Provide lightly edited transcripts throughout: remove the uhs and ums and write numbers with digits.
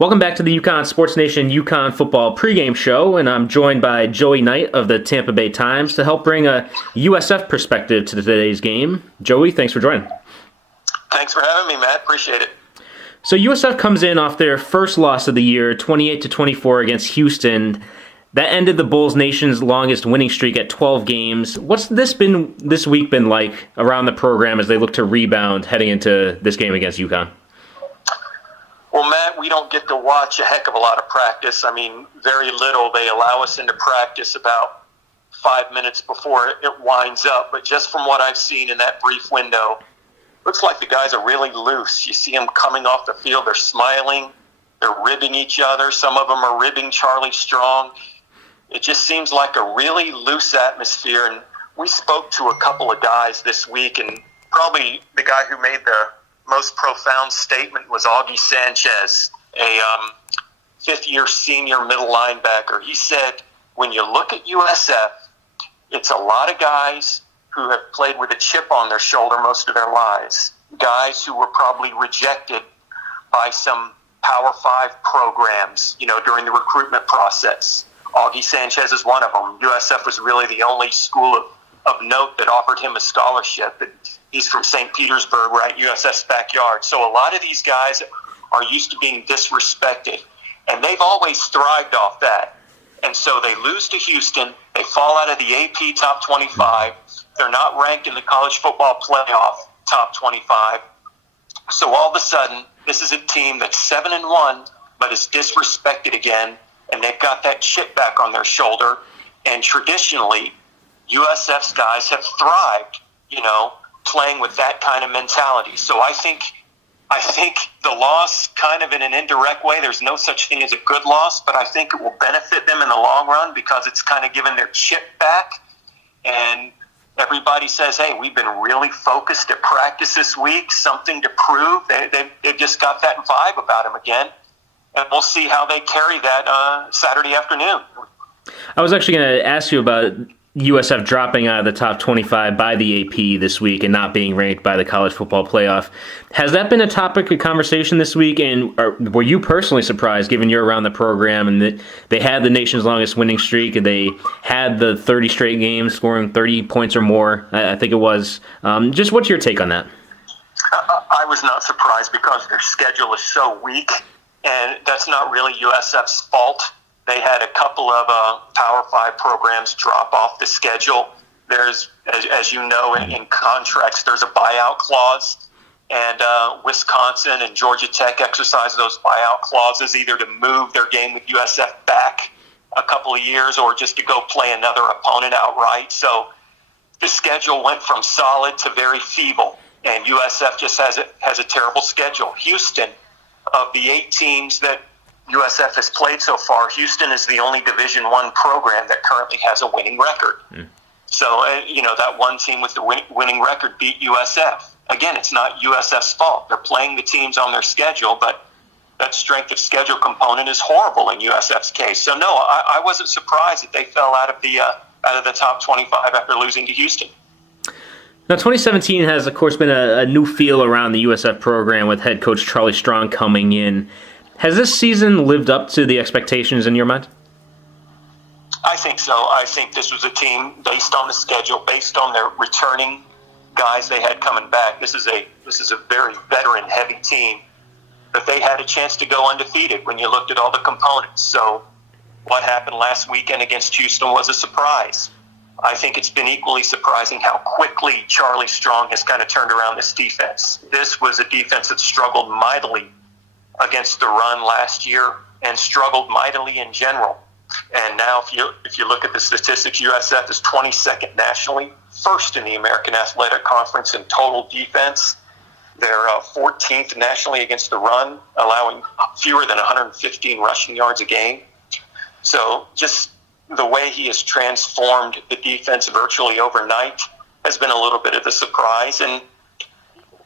Welcome back to the UConn Sports Nation UConn football pregame show, and I'm joined by Joey Knight of the Tampa Bay Times to help bring a USF perspective to today's game. Joey, thanks for joining. Thanks for having me, Matt. Appreciate it. So USF comes in off their first loss of the year, 28-24 against Houston. That ended the Bulls Nation's longest winning streak at 12 games. What's this week been like around the program as they look to rebound heading into this game against UConn? Well, Matt, we don't get to watch a heck of a lot of practice. I mean, very little. They allow us into practice about 5 minutes before it winds up. But just from what I've seen in that brief window, looks like the guys are really loose. You see them coming off the field. They're smiling. They're ribbing each other. Some of them are ribbing Charlie Strong. It just seems like a really loose atmosphere. And we spoke to a couple of guys this week, and probably the guy who made the most profound statement was Augie Sanchez, a fifth-year senior middle linebacker. He said, when you look at USF, it's a lot of guys who have played with a chip on their shoulder most of their lives, guys who were probably rejected by some Power 5 programs, during the recruitment process. Augie Sanchez is one of them. USF was really the only school of note that offered him a scholarship. He's from St. Petersburg, right, USF's backyard. So a lot of these guys are used to being disrespected, and they've always thrived off that. And so they lose to Houston. They fall out of the AP top 25. They're not ranked in the college football playoff top 25. So all of a sudden, this is a team that's 7-1, but is disrespected again, and they've got that chip back on their shoulder. And traditionally, USF's guys have thrived, playing with that kind of mentality. So I think the loss, kind of in an indirect way, there's no such thing as a good loss, but I think it will benefit them in the long run because it's kind of given their chip back. And everybody says, hey, we've been really focused at practice this week, something to prove. They've just got that vibe about them again. And we'll see how they carry that Saturday afternoon. I was actually going to ask you about USF dropping out of the top 25 by the AP this week and not being ranked by the college football playoff. Has that been a topic of conversation this week? And were you personally surprised, given you're around the program and that they had the nation's longest winning streak and they had the 30 straight games scoring 30 points or more, I think it was. Just what's your take on that? I was not surprised because their schedule is so weak, and that's not really USF's fault. They had a couple of Power 5 programs drop off the schedule. There's, as you know, in contracts, there's a buyout clause, and Wisconsin and Georgia Tech exercise those buyout clauses either to move their game with USF back a couple of years or just to go play another opponent outright. So the schedule went from solid to very feeble, and USF just has a terrible schedule. Houston, of the 8 teams that USF has played so far, Houston is the only Division I program that currently has a winning record. So, that one team with the winning record beat USF. Again, it's not USF's fault. They're playing the teams on their schedule, but that strength of schedule component is horrible in USF's case. So, no, I wasn't surprised that they fell out of the top 25 after losing to Houston. Now, 2017 has, of course, been a new feel around the USF program with head coach Charlie Strong coming in. Has this season lived up to the expectations in your mind? I think so. I think this was a team based on the schedule, based on their returning guys they had coming back. This is a very veteran-heavy team, but they had a chance to go undefeated when you looked at all the components. So what happened last weekend against Houston was a surprise. I think it's been equally surprising how quickly Charlie Strong has kind of turned around this defense. This was a defense that struggled mightily against the run last year and struggled mightily in general. And now if you look at the statistics, USF is 22nd nationally, first in the American Athletic Conference in total defense. They're 14th nationally against the run, allowing fewer than 115 rushing yards a game. So just the way he has transformed the defense virtually overnight has been a little bit of a surprise. And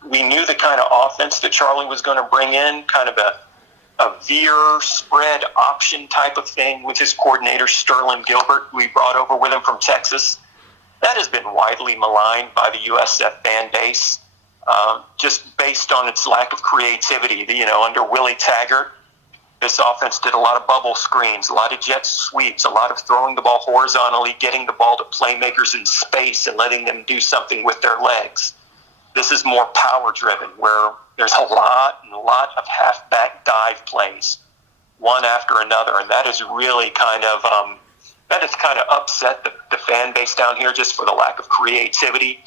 we knew the kind of offense that Charlie was going to bring in, kind of a veer spread option type of thing with his coordinator, Sterling Gilbert, who he brought over with him from Texas. That has been widely maligned by the USF fan base, just based on its lack of creativity. Under Willie Taggart, This offense did a lot of bubble screens, a lot of jet sweeps, a lot of throwing the ball horizontally, getting the ball to playmakers in space and letting them do something with their legs. This is more power-driven, where there's a lot of halfback dive plays, one after another, and that has really kind of upset the fan base down here just for the lack of creativity.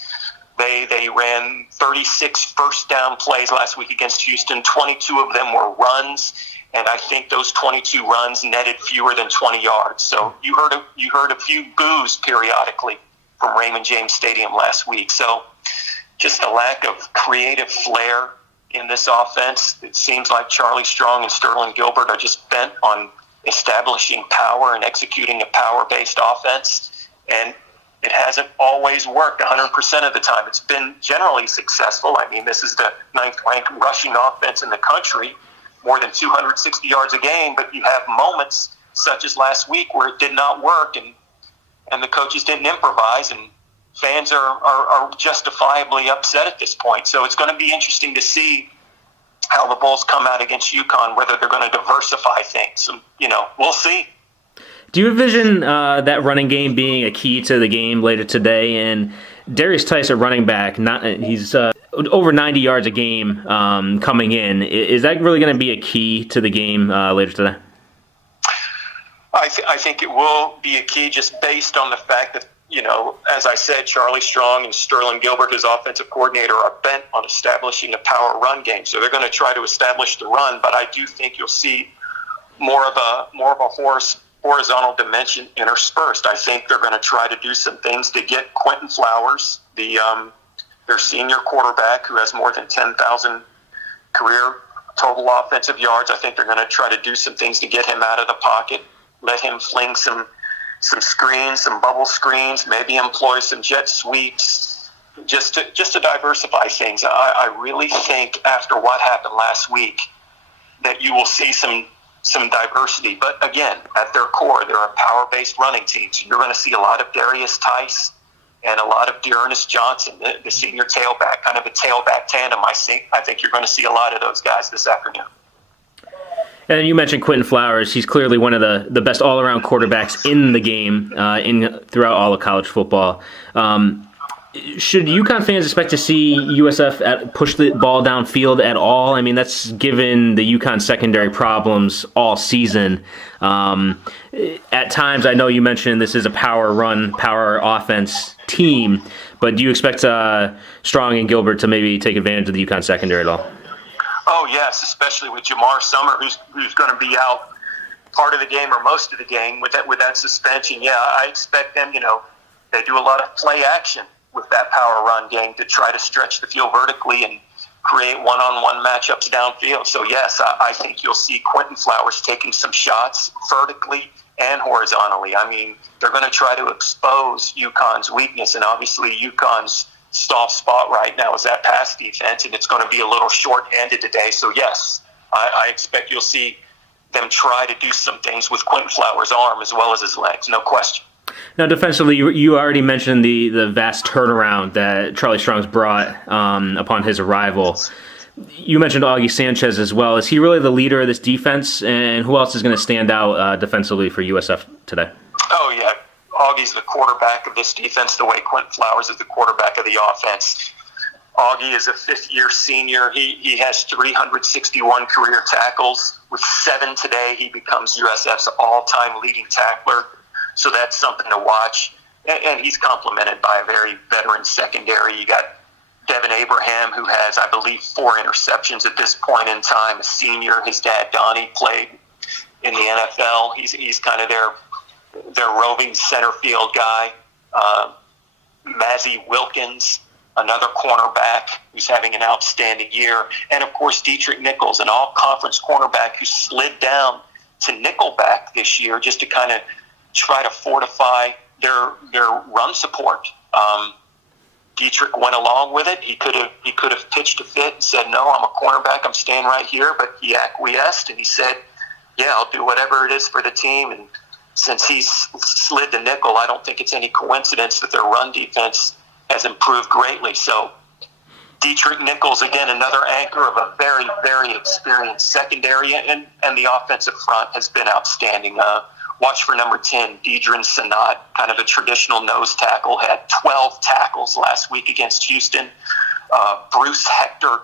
They ran 36 first down plays last week against Houston. 22 of them were runs, and I think those 22 runs netted fewer than 20 yards. So you heard a few boos periodically from Raymond James Stadium last week. So just a lack of creative flair in this offense. It seems like Charlie Strong and Sterling Gilbert are just bent on establishing power and executing a power-based offense, and it hasn't always worked 100% of the time. It's been generally successful. I mean, this is the 9th-ranked rushing offense in the country, more than 260 yards a game, but you have moments such as last week where it did not work, and the coaches didn't improvise, and fans are justifiably upset at this point. So it's going to be interesting to see how the Bulls come out against UConn, whether they're going to diversify things. We'll see. Do you envision that running game being a key to the game later today? And Darius Tice, a running back, he's over 90 yards a game coming in. Is that really going to be a key to the game later today? I think it will be a key just based on the fact that, as I said, Charlie Strong and Sterling Gilbert, his offensive coordinator, are bent on establishing a power run game. So they're going to try to establish the run, but I do think you'll see more of a horizontal dimension interspersed. I think they're going to try to do some things to get Quinton Flowers, their senior quarterback who has more than 10,000 career total offensive yards. I think they're going to try to do some things to get him out of the pocket, let him fling some screens, some bubble screens, maybe employ some jet sweeps, just to diversify things. I really think after what happened last week that you will see some diversity. But again, at their core, they're a power-based running team. So you're going to see a lot of Darius Tice and a lot of Dearness Johnson, the senior tailback, kind of a tailback tandem. I think you're going to see a lot of those guys this afternoon. And you mentioned Quinton Flowers. He's clearly one of the best all-around quarterbacks in the game throughout all of college football. Should UConn fans expect to see USF push the ball downfield at all? I mean, that's given the UConn secondary problems all season. At times, I know you mentioned this is a power offense team, but do you expect Strong and Gilbert to maybe take advantage of the UConn secondary at all? Oh, yes, especially with Jamar Summer, who's going to be out part of the game or most of the game with that suspension. Yeah, I expect them, they do a lot of play action with that power run game to try to stretch the field vertically and create one-on-one matchups downfield. So, yes, I think you'll see Quinton Flowers taking some shots vertically and horizontally. I mean, they're going to try to expose UConn's weakness, and obviously UConn's soft spot right now is that pass defense, and it's going to be a little short-handed today. So, yes, I expect you'll see them try to do some things with Quinton Flowers' arm as well as his legs, no question. Now, defensively, you already mentioned the vast turnaround that Charlie Strong's brought upon his arrival. You mentioned Augie Sanchez as well. Is he really the leader of this defense? And who else is going to stand out defensively for USF today? Oh, yeah. Augie's the quarterback of this defense the way Quinton Flowers is the quarterback of the offense. Augie is a fifth-year senior. He has 361 career tackles. With 7 today, he becomes USF's all-time leading tackler. So that's something to watch. And he's complemented by a very veteran secondary. You got Devin Abraham, who has, I believe, 4 interceptions at this point in time, a senior. His dad, Donnie, played in the NFL. He's kind of their roving center field guy. Mazzie Wilkins, another cornerback who's having an outstanding year. And, of course, Dietrich Nichols, an all-conference cornerback who slid down to nickelback this year just to kind of try to fortify their run support. Dietrich went along with it. He could have pitched a fit and said, "No, I'm a cornerback. I'm staying right here." But he acquiesced and he said, "Yeah, I'll do whatever it is for the team." And since he's slid to nickel, I don't think it's any coincidence that their run defense has improved greatly. So Dietrich Nichols, again, another anchor of a very, very experienced secondary, and the offensive front has been outstanding. Watch for number 10, Deidrin Sanat, kind of a traditional nose tackle, had 12 tackles last week against Houston. Bruce Hector,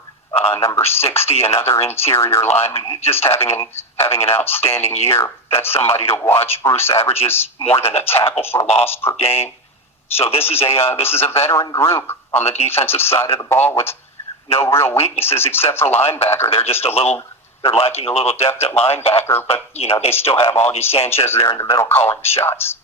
number 60, another interior lineman, just having an outstanding year. That's somebody to watch. Bruce averages more than a tackle for loss per game. So this is a veteran group on the defensive side of the ball with no real weaknesses except for linebacker. They're lacking a little depth at linebacker, but they still have Augie Sanchez there in the middle calling the shots.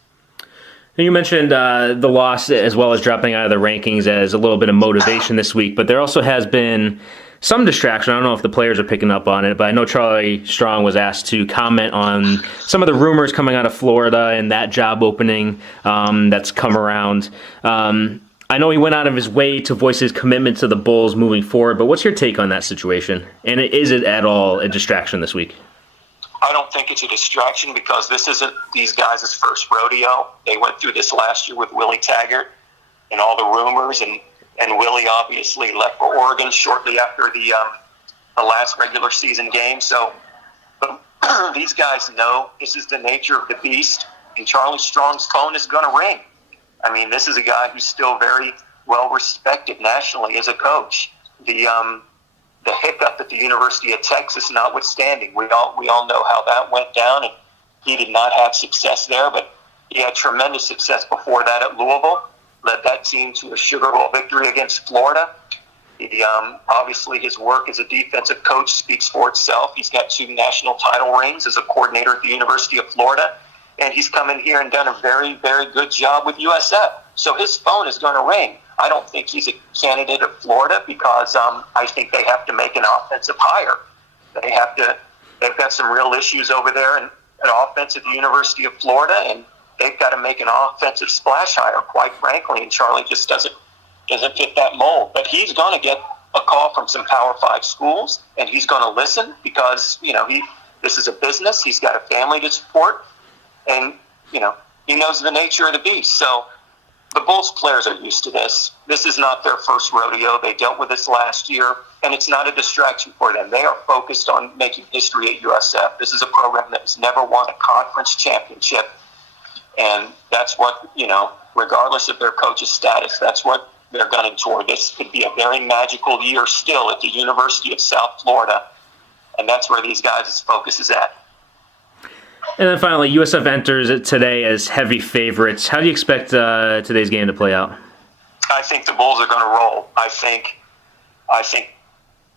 You mentioned the loss as well as dropping out of the rankings as a little bit of motivation this week, but there also has been some distraction. I don't know if the players are picking up on it, but I know Charlie Strong was asked to comment on some of the rumors coming out of Florida and that job opening that's come around. I know he went out of his way to voice his commitment to the Bulls moving forward, but what's your take on that situation? And is it at all a distraction this week? I don't think it's a distraction because this isn't these guys' first rodeo. They went through this last year with Willie Taggart and all the rumors, and Willie obviously left for Oregon shortly after the last regular season game. So these guys know this is the nature of the beast, and Charlie Strong's phone is going to ring. I mean, this is a guy who's still very well respected nationally as a coach. The hiccup at the University of Texas notwithstanding, we all know how that went down, and he did not have success there, but he had tremendous success before that at Louisville. Led that team to a Sugar Bowl victory against Florida. Obviously, his work as a defensive coach speaks for itself. He's got 2 national title rings as a coordinator at the University of Florida, and he's come in here and done a very, very good job with USF. So his phone is going to ring. I don't think he's a candidate at Florida because I think they have to make an offensive hire. They've got some real issues over there in offense at the University of Florida, and they've got to make an offensive splash hire, quite frankly, and Charlie just doesn't fit that mold. But he's going to get a call from some Power 5 schools, and he's going to listen because, this is a business. He's got a family to support, and, he knows the nature of the beast. So the Bulls players are used to this. This is not their first rodeo. They dealt with this last year, and it's not a distraction for them. They are focused on making history at USF. This is a program that has never won a conference championship. And that's what, regardless of their coach's status, that's what they're gunning toward. This could be a very magical year still at the University of South Florida. And that's where these guys' focus is at. And then finally, USF enters it today as heavy favorites. How do you expect today's game to play out? I think the Bulls are going to roll. I think, as they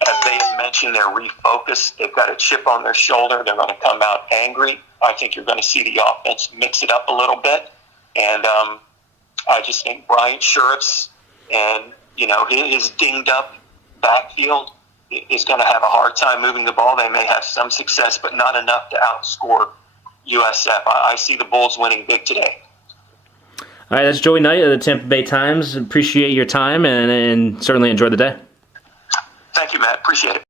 have mentioned, they're refocused. They've got a chip on their shoulder. They're going to come out angry. I think you're going to see the offense mix it up a little bit. And I just think Bryant Shurts and, his dinged-up backfield is going to have a hard time moving the ball. They may have some success, but not enough to outscore USF. I see the Bulls winning big today. All right, that's Joey Knight of the Tampa Bay Times. Appreciate your time and certainly enjoy the day. Thank you, Matt. Appreciate it.